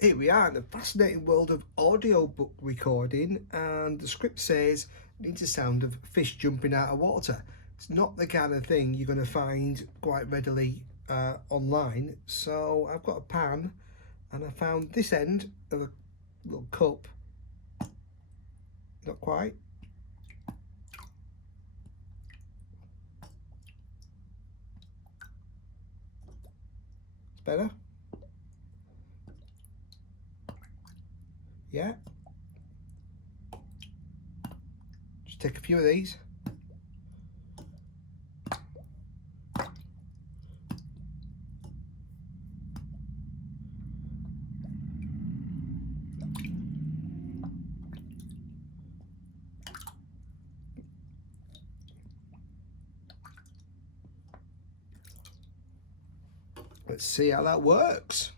Here we are in the fascinating world of audiobook recording, and the script says it needs a sound of fish jumping out of water. It's not the kind of thing you're going to find quite readily online. So I've got a pan and I found this end of a little cup. Not quite. It's better. Yeah. Just take a few of these. Let's see how that works.